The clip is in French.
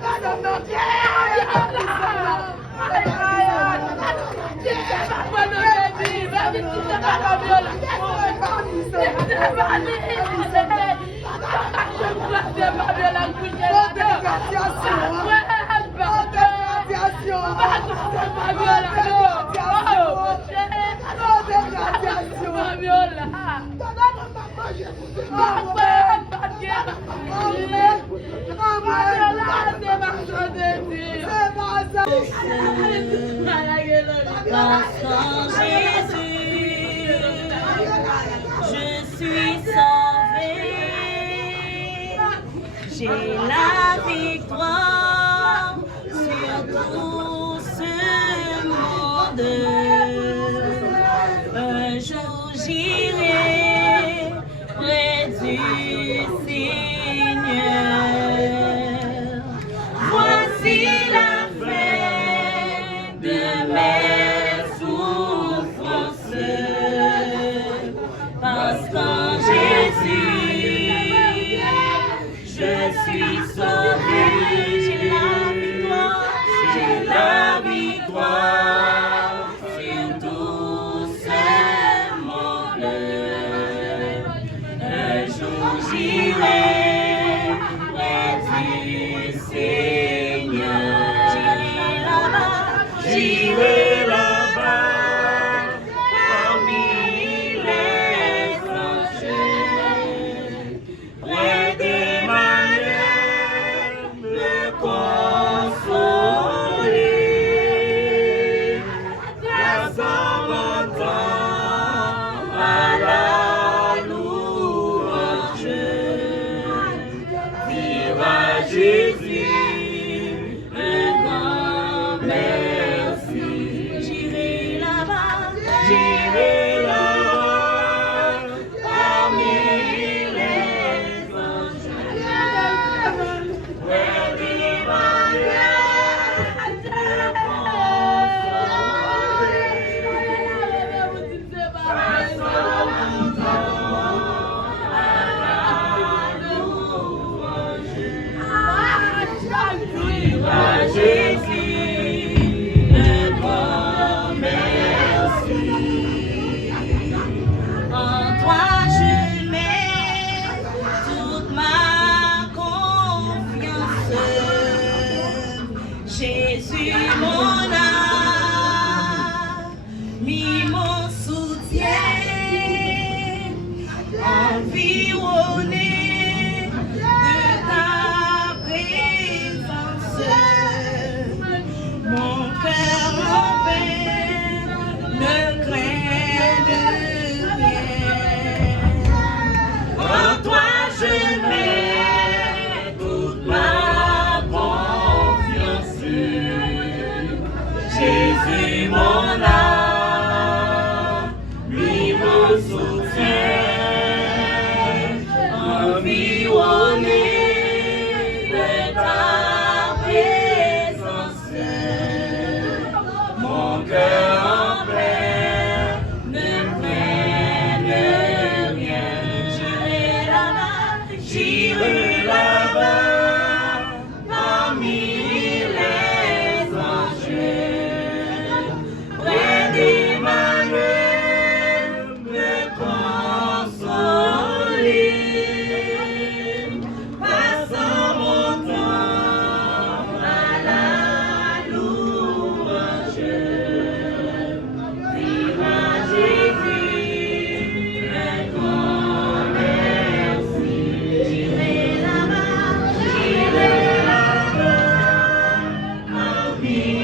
Parce qu'en Jésus, je suis sauvée. J'ai la victoire sur tout ce monde. Un jour j'irai près du Seigneur. Voici la fin de mes souffrances, parce qu'en Jésus, je suis sauvée. J'ai la victoire sur tout ce monde. Un jour j'irai près du Seigneur. J'irai là-bas, parmi les anges, près des malheurs, me consoler. Grâce à mon temps, à la louange, dire à Jésus un grand merci. J'irai là-bas, parmi les anges, près des malheurs, me consoler. Grâce à mon temps, à la louange, dire à Jésus un grand merci. En toi je mets toute ma confiance. Jésus mon ami, mon soutien, environné de ta présence. Mon cœur en paix ne craint de rien. En toi je mets toute ma confiance. Jésus mon ami, mon soutien, environné de ta présence. Mon cœur en paix ne craint de rien. J'irai là-bas, parmi les anges, près des malheurs, me consoler. Passant mon temps à la louange, dire à Jésus un grand merci. J'irai là-bas, parmi